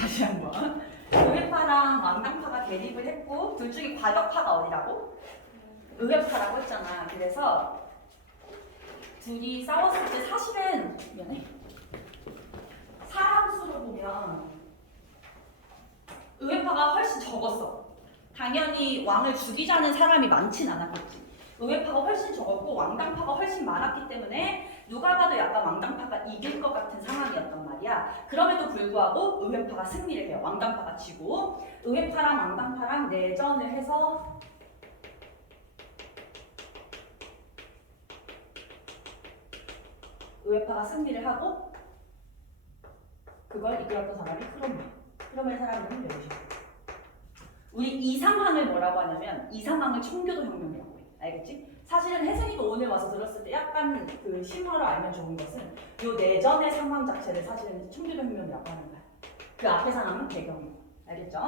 다시 한번. 의회파랑 왕당파가 대립을 했고 둘 중에 과격파가 어디라고? 의회파라고 했잖아. 그래서 둘이 싸웠을 때 사실은 미안해. 사람 수로 보면 의회파가 훨씬 적었어. 당연히 왕을 죽이자는 사람이 많진 않았겠지. 의회파가 훨씬 적었고 왕당파가 훨씬 많았기 때문에 누가 봐도 약간 왕당파가 이길 것 같은 상황이었단 말이야. 그럼에도 불구하고 의회파가 승리를 해요. 왕당파가 지고 의회파랑 왕당파랑 내전을 해서 의회파가 승리를 하고 그걸 이끌었던 사람이 크롬멜. 크롬멜 사람들은 누구시죠? 우리 이 상황을 뭐라고 하냐면 이 상황을 청교도 혁명이라고 해. 알겠지? 사실은 혜승이도 오늘 와서 들었을 때 약간 그 심화로 알면 좋은 것은 요 내전의 상황 자체를 사실은 청교도 혁명이라고 하는 거야. 그 앞에 상황은 배경이고. 알겠죠?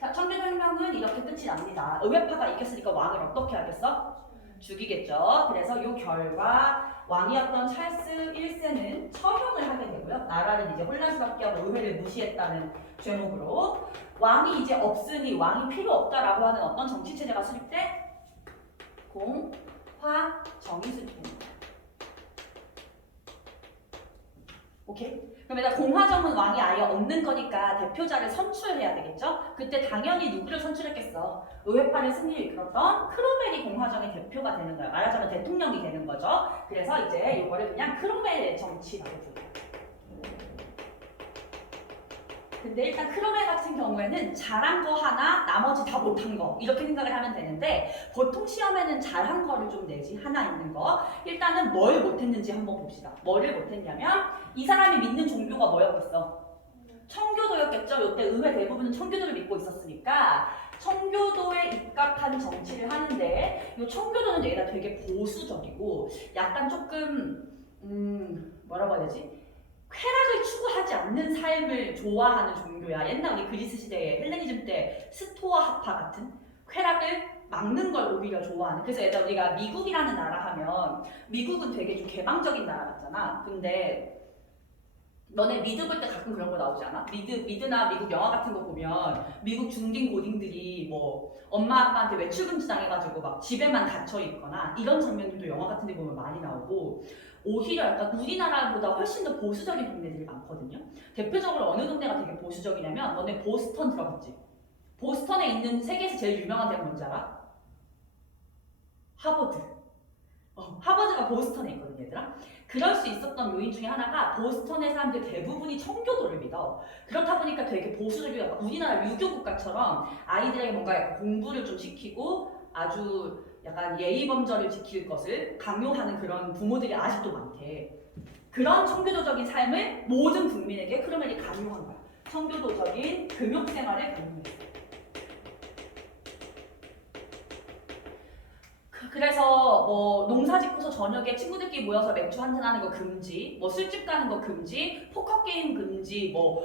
자, 청교도 혁명은 이렇게 끝이 납니다. 의회파가 이겼으니까 왕을 어떻게 하겠어? 죽이겠죠. 그래서 요 결과 왕이었던 찰스 1세는 처형을 하게 되고요. 나라를 이제 혼란스럽게 하고 의회를 무시했다는 죄목으로 왕이 이제 없으니 왕이 필요 없다라고 하는 어떤 정치 체제가 수립돼? 공화정이 수립됩니다. 오케이? 그럼 일단 공화정은 왕이 아예 없는 거니까 대표자를 선출해야 되겠죠? 그때 당연히 누구를 선출했겠어? 의회파를 승리를 이끌었던 크롬웰이 공화정의 대표가 되는 거예요. 말하자면 대통령이 되는 거죠. 그래서 이제 이거를 그냥 크롬웰 정치라고 불러요. 근데 일단 크롬웰 같은 경우에는 잘한 거 하나, 나머지 다 못한 거 이렇게 생각을 하면 되는데 보통 시험에는 잘한 거를 좀 내지 하나 있는 거. 일단은 뭘 못했는지 한번 봅시다. 뭐를 못했냐면 이 사람이 믿는 종교가 뭐였겠어? 청교도였겠죠. 이때 의회 대부분은 청교도를 믿고 있었으니까 청교도에 입각한 정치를 하는데 이 청교도는 얘가 되게 보수적이고 약간 조금 뭐라고 해야 되지? 쾌락을 추구하지 않는 삶을 좋아하는 종교야. 옛날 우리 그리스 시대에 헬레니즘 때 스토아 학파 같은 쾌락을 막는 걸 오히려 좋아하는. 그래서 예를 들어 우리가 미국이라는 나라 하면 미국은 되게 좀 개방적인 나라 같잖아. 근데 너네 미드 볼 때 가끔 그런 거 나오지 않아? 미드나 미국 영화 같은 거 보면 미국 중딩 고딩들이 뭐 엄마 아빠한테 외출 금지 당해가지고 막 집에만 갇혀 있거나 이런 장면들도 영화 같은 데 보면 많이 나오고 오히려 약간 우리나라보다 훨씬 더 보수적인 동네들이 많거든요. 대표적으로 어느 동네가 되게 보수적이냐면 너네 보스턴 들어봤지? 보스턴에 있는 세계에서 제일 유명한 데가 뭔지 알아? 하버드. 하버드가 보스턴에 있거든 얘들아. 그럴 수 있었던 요인 중에 하나가 보스턴의 사람들 대부분이 청교도를 믿어. 그렇다 보니까 되게 보수적이고 약간 우리나라 유교 국가처럼 아이들에게 뭔가 약간 공부를 좀 시키고 아주 약간 예의범절을 지킬 것을 강요하는 그런 부모들이 아직도 많대. 그런 청교도적인 삶을 모든 국민에게 크로멜이 강요한 거야. 청교도적인 금욕생활을 강요했어. 그래서 뭐 농사 짓고서 저녁에 친구들끼리 모여서 맥주 한잔 하는 거 금지, 뭐 술집 가는 거 금지, 포커 게임 금지, 뭐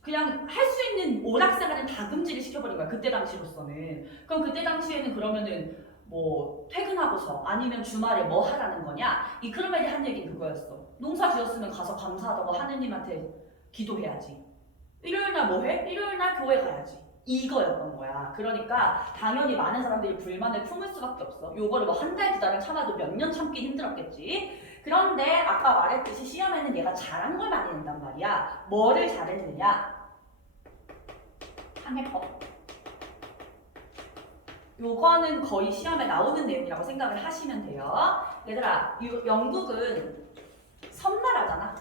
그냥 할 수 있는 오락생활은 다 금지를 시켜버린 거야. 그때 당시로서는. 그럼 그때 당시에는 그러면은 뭐 퇴근하고서 아니면 주말에 뭐 하라는 거냐? 이 크로멜이 한 얘기는 그거였어. 농사 지었으면 가서 감사하다고 하느님한테 기도해야지. 일요일날 뭐 해? 일요일날 교회 가야지. 이거였던 거야. 그러니까 당연히 많은 사람들이 불만을 품을 수밖에 없어. 요거를 뭐 한 달, 두 달은 참아도 몇 년 참기 힘들었겠지. 그런데 아까 말했듯이 시험에는 얘가 잘한 걸 많이 낸단 말이야. 뭐를 잘했느냐? 항해법. 요거는 거의 시험에 나오는 내용이라고 생각을 하시면 돼요. 얘들아, 영국은 섬나라잖아.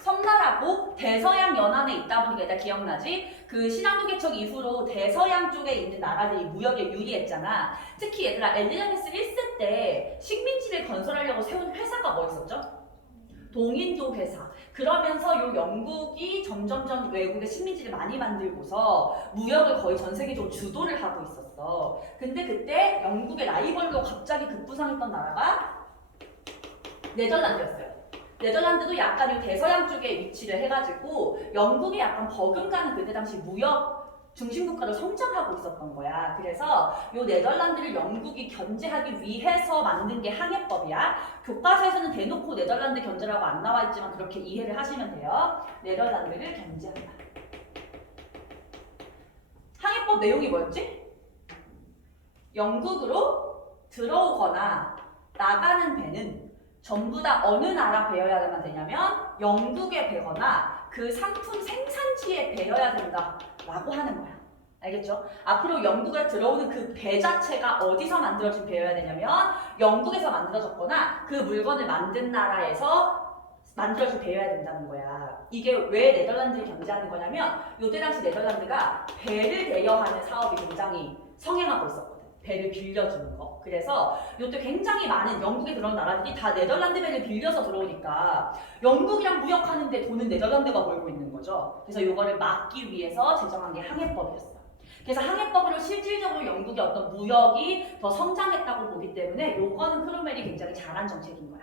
섬나라고 대서양 연안에 있다 보니까 일단 기억나지? 그 신라도 개척 이후로 대서양 쪽에 있는 나라들이 무역에 유리했잖아. 특히 얘들아 엘리자베스 1세 때 식민지를 건설하려고 세운 회사가 뭐 있었죠? 동인도 회사. 그러면서 요 영국이 점점점 외국에 식민지를 많이 만들고서 무역을 거의 전 세계적으로 주도를 하고 있었어. 근데 그때 영국의 라이벌로 갑자기 급부상했던 나라가 네덜란드였어요. 네덜란드도 약간 이 대서양 쪽에 위치를 해가지고 영국이 약간 버금가는 그때 당시 무역 중심국가로 성장하고 있었던 거야. 그래서 이 네덜란드를 영국이 견제하기 위해서 만든 게 항해법이야. 교과서에서는 대놓고 네덜란드 견제라고 안 나와 있지만 그렇게 이해를 하시면 돼요. 네덜란드를 견제한다. 사업 내용이 뭐였지? 영국으로 들어오거나 나가는 배는 전부 다 어느 나라 배여야만 되냐면 영국에 배거나 그 상품 생산지에 배여야 된다라고 하는 거야. 알겠죠? 앞으로 영국에 들어오는 그 배 자체가 어디서 만들어진 배여야 되냐면 영국에서 만들어졌거나 그 물건을 만든 나라에서 만들어진 배여야 된다는 거야. 이게 왜 네덜란드를 견제하는 거냐면 요때 당시 네덜란드가 배를 대여하는 사업이 굉장히 성행하고 있었거든. 배를 빌려주는 거. 그래서 요때 굉장히 많은 영국에 들어온 나라들이 다 네덜란드 배를 빌려서 들어오니까 영국이랑 무역하는데 돈은 네덜란드가 벌고 있는 거죠. 그래서 요거를 막기 위해서 제정한 게 항해법이었어. 그래서 항해법으로 실질적으로 영국의 어떤 무역이 더 성장했다고 보기 때문에 요거는 크롬웰이 굉장히 잘한 정책인 거야.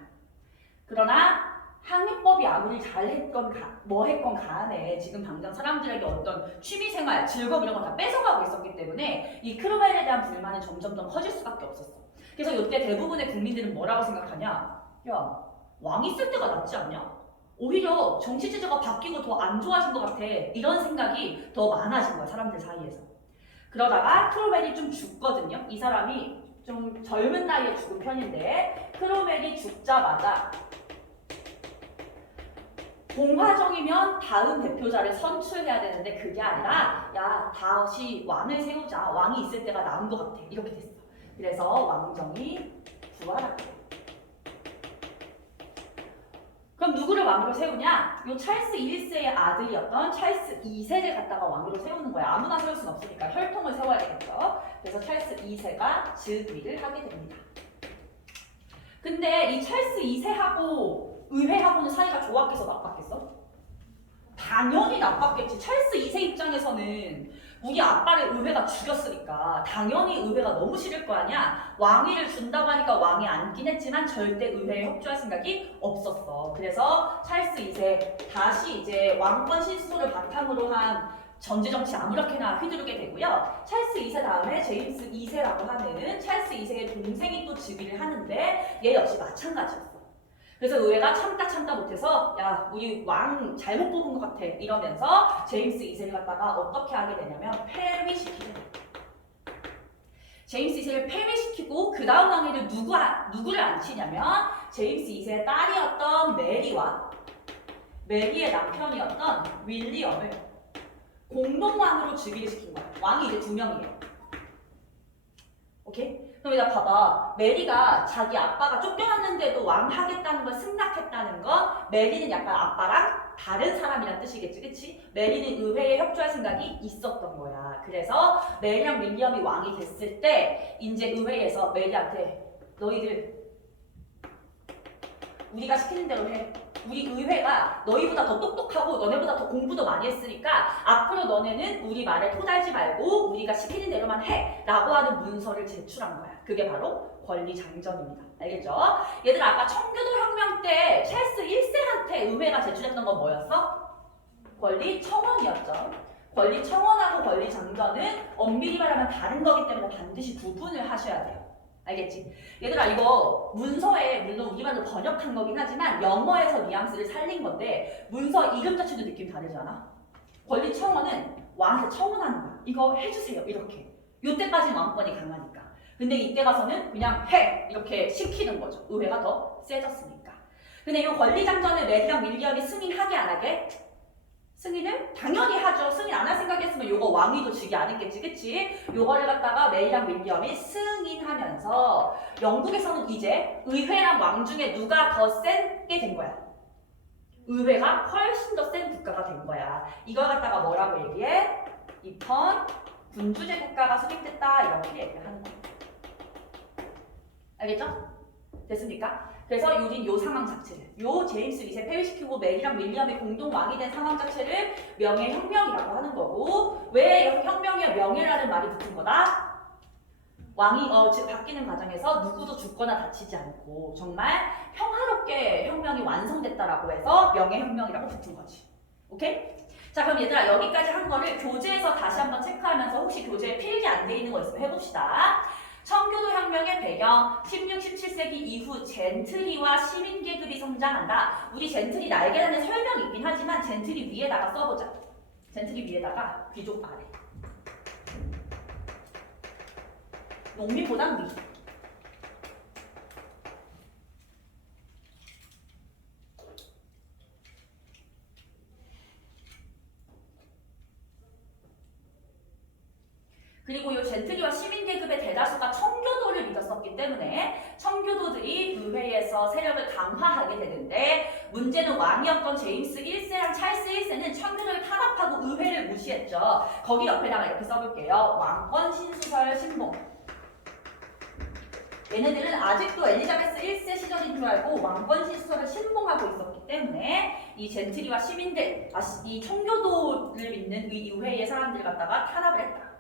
그러나 항해법이 아무리 잘했건 뭐 했건 간에 지금 당장 사람들에게 어떤 취미생활, 즐거움 이런 거 다 뺏어가고 있었기 때문에 이 크롬웰에 대한 불만은 점점 더 커질 수밖에 없었어. 그래서 이때 대부분의 국민들은 뭐라고 생각하냐? 야, 왕이 있을 때가 낫지 않냐? 오히려 정치 체제가 바뀌고 더 안 좋아진 것 같아. 이런 생각이 더 많아진 거야, 사람들 사이에서. 그러다가 크롬웰이 좀 죽거든요. 이 사람이 좀 젊은 나이에 죽은 편인데 크롬웰이 죽자마자 공화정이면 다음 대표자를 선출해야 되는데 그게 아니라 야 다시 왕을 세우자. 왕이 있을 때가 나은 것 같아. 이렇게 됐어. 그래서 왕정이 부활하게 돼. 그럼 누구를 왕으로 세우냐? 요 찰스 1세의 아들이었던 찰스 2세를 갖다가 왕으로 세우는 거야. 아무나 세울 순 없으니까 혈통을 세워야 되겠죠. 그래서 찰스 2세가 즉위를 하게 됩니다. 근데 이 찰스 2세하고 의회하고는 사이가 좋았겠어, 나빴겠어? 당연히 나빴겠지. 찰스 2세 입장에서는 우리 아빠를 의회가 죽였으니까 당연히 의회가 너무 싫을 거 아니야. 왕위를 준다고 하니까 왕이 앉긴 했지만 절대 의회에 협조할 생각이 없었어. 그래서 찰스 2세 다시 이제 왕권 실소를 바탕으로 한 전제정치 아무렇게나 휘두르게 되고요. 찰스 2세 다음에 제임스 2세라고 하는 찰스 2세의 동생이 또 즉위를 하는데 얘 역시 마찬가지였어. 그래서 의회가 참다 못해서 야 우리 왕 잘못 뽑은 것 같아 이러면서 제임스 2세를 갖다가 어떻게 하게 되냐면 폐위시키게 돼. 제임스 2세를 폐위시키고 그 다음 왕위를 누구를 앉히냐면 제임스 2세의 딸이었던 메리와 메리의 남편이었던 윌리엄을 공동왕으로 즉위를 시킨 거야. 왕이 이제 2명이에요. 오케이? 그럼 여기다 봐봐. 메리가 자기 아빠가 쫓겨났는데도 왕 하겠다는 걸 승낙했다는 건 메리는 약간 아빠랑 다른 사람이란 뜻이겠지, 그치? 메리는 의회에 협조할 생각이 있었던 거야. 그래서 메리랑 윌리엄이 왕이 됐을 때 이제 의회에서 메리한테 너희들 우리가 시키는 대로 해. 우리 의회가 너희보다 더 똑똑하고 너네보다 더 공부도 많이 했으니까 앞으로 너네는 우리 말에 토달지 말고 우리가 시키는 대로만 해 라고 하는 문서를 제출한 거야. 그게 바로 권리장전입니다. 알겠죠? 얘들아 아까 청교도 혁명 때 찰스 1세한테 의회가 제출했던 건 뭐였어? 권리청원이었죠. 권리청원하고 권리장전은 엄밀히 말하면 다른 거기 때문에 반드시 구분을 하셔야 돼요. 알겠지? 얘들아 이거 문서에 물론 우리말로 번역한 거긴 하지만 영어에서 뉘앙스를 살린 건데 문서 이름 자체도 느낌 다르지 않아? 권리청원은 왕한테 청원하는 거야. 이거 해주세요 이렇게. 요때까지는 왕권이 강하니까. 근데 이때 가서는 그냥 해 이렇게 시키는 거죠. 의회가 더 세졌으니까. 근데 이 권리장전을 메리랑 윌리엄이 승인하게 안 하게? 승인을 당연히 하죠. 승인 안 할 생각이었으면 요거 왕위도 주기 안 했겠지, 그치? 요거를 갖다가 메리랑 윌리엄이 승인하면서 영국에서는 이제 의회랑 왕 중에 누가 더 센게 된 거야. 의회가 훨씬 더 센 국가가 된 거야. 이걸 갖다가 뭐라고 얘기해? 이번 군주제 국가가 수립됐다 이렇게 얘기를 하는 거야. 알겠죠? 됐습니까? 그래서 요린 요 상황 자체를 요 제임스 2세 폐위시키고 메리랑 윌리엄이 공동 왕이 된 상황 자체를 명예혁명이라고 하는 거고 왜 혁명이야 명예라는 말이 붙은 거다? 왕이 바뀌는 과정에서 누구도 죽거나 다치지 않고 정말 평화롭게 혁명이 완성됐다라고 해서 명예혁명이라고 붙은 거지. 오케이? 자 그럼 얘들아 여기까지 한 거를 교재에서 다시 한번 체크하면서 혹시 교재에 필기 안 돼 있는 거 있으면 해봅시다. 청교도 혁명의 배경, 16, 17세기 이후 젠트리와 시민계급이 성장한다. 우리 젠트리 날개단에 설명이 있긴 하지만 젠트리 위에다가 써보자. 젠트리 위에다가 귀족 아래. 농민보단 위. 그리고 이 젠트리와 시민계급의 대다수가 청교도를 믿었었기 때문에 청교도들이 의회에서 세력을 강화하게 되는데 문제는 왕이었던 제임스 1세랑 찰스 1세는 청교도를 탄압하고 의회를 무시했죠. 거기 옆에다가 이렇게 써볼게요. 왕권 신수설 신봉. 얘네들은 아직도 엘리자베스 1세 시절인 줄 알고 왕권 신수설을 신봉하고 있었기 때문에 이 젠트리와 시민들, 이 청교도를 믿는 이 의회의 사람들 갖다가 탄압을 했다.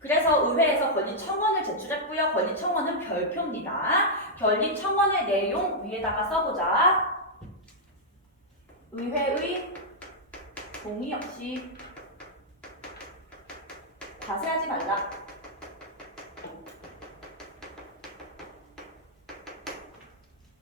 그래서 의회에서 권리청원을 제출했고요. 권리청원은 별표입니다. 권리청원의 내용 위에다가 써보자. 의회의 동의 없이 과세하지 말라.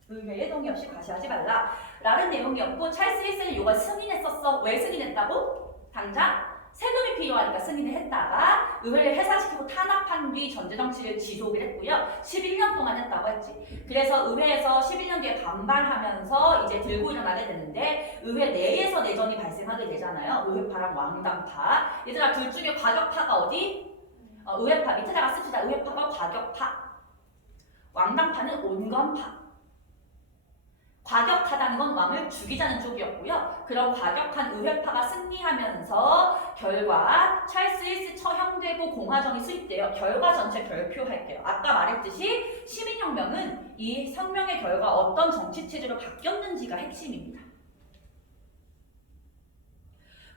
의회의 동의 없이 과세하지 말라. 라는 내용이었고 찰스 1세는 이걸 승인했었어. 왜 승인했다고? 당장 세금이 필요하니까 승인을 했다가 의회를 해산시키고 탄압한 뒤 전제정치를 지속을 했고요. 11년 동안 했다고 했지. 그래서 의회에서 11년 뒤에 반발하면서 이제 들고 일어나게 되는데 의회 내에서 내전이 발생하게 되잖아요. 의회파랑 왕당파. 얘들아 둘 중에 과격파가 어디? 의회파. 밑에다가 씁시다. 의회파가 과격파. 왕당파는 온건파. 과격하다는 건 왕을 죽이자는 쪽이었고요. 그런 과격한 의회파가 승리하면서 결과 찰스 1세 처형되고 공화정이 수립돼요. 결과 전체 별표할게요. 아까 말했듯이 시민혁명은 이 성명의 결과 어떤 정치체제로 바뀌었는지가 핵심입니다.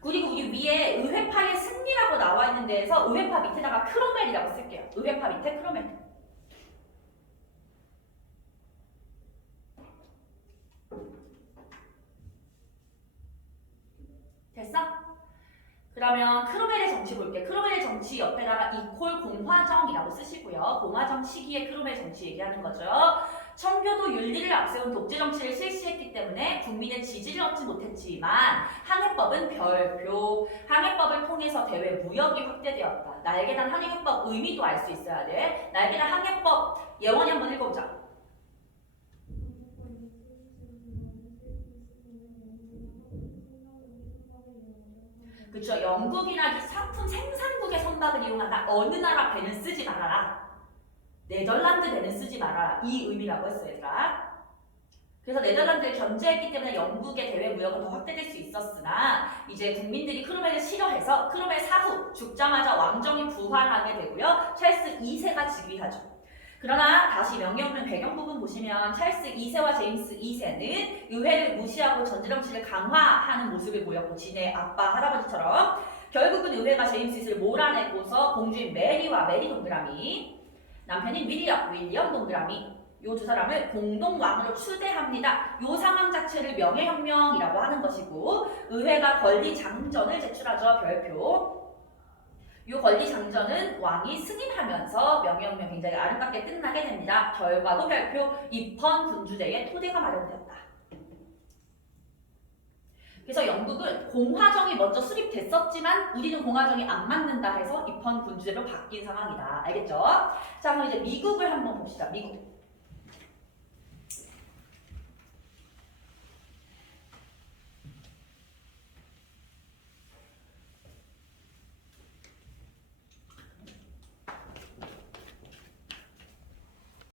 그리고 이 위에 의회파의 승리라고 나와 있는 데에서 의회파 밑에다가 크로멜이라고 쓸게요. 의회파 밑에 크로멜. 됐어? 그러면 크로멜의 정치 볼게. 크로멜의 정치 옆에다가 이콜 공화정이라고 쓰시고요. 공화정 시기에 크로멜 정치 얘기하는 거죠. 청교도 윤리를 앞세운 독재 정치를 실시했기 때문에 국민의 지지를 얻지 못했지만 항해법은 별표, 항해법을 통해서 대외 무역이 확대되었다. 날개단 항해법 의미도 알 수 있어야 돼. 날개단 항해법 예원이 한번 읽어보자. 그쵸. 영국이나 상품 생산국의 선박을 이용한다. 어느 나라 배는 쓰지 말아라. 네덜란드 배는 쓰지 말아라. 이 의미라고 했어요, 얘들아. 그래서 네덜란드를 견제했기 때문에 영국의 대외 무역은 더 확대될 수 있었으나 이제 국민들이 크로멜을 싫어해서 크로멜 사후 죽자마자 왕정이 부활하게 되고요. 찰스 2세가 즉위하죠. 그러나 다시 명예혁명 배경 부분 보시면 찰스 2세와 제임스 2세는 의회를 무시하고 전제정치를 강화하는 모습을 보였고 지네 아빠 할아버지처럼 결국은 의회가 제임스 2세를 몰아내고서 공주인 메리 동그라미 남편인 윌리엄 동그라미 요 두 사람을 공동왕으로 추대합니다. 요 상황 자체를 명예혁명이라고 하는 것이고 의회가 권리장전을 제출하죠. 별표. 이 권리장전은 왕이 승인하면서 명예혁명 굉장히 아름답게 끝나게 됩니다. 결과도 별표 입헌 군주제의 토대가 마련되었다. 그래서 영국은 공화정이 먼저 수립됐었지만 우리는 공화정이 안 맞는다 해서 입헌 군주제로 바뀐 상황이다. 알겠죠? 자 그럼 이제 미국을 한번 봅시다. 미국.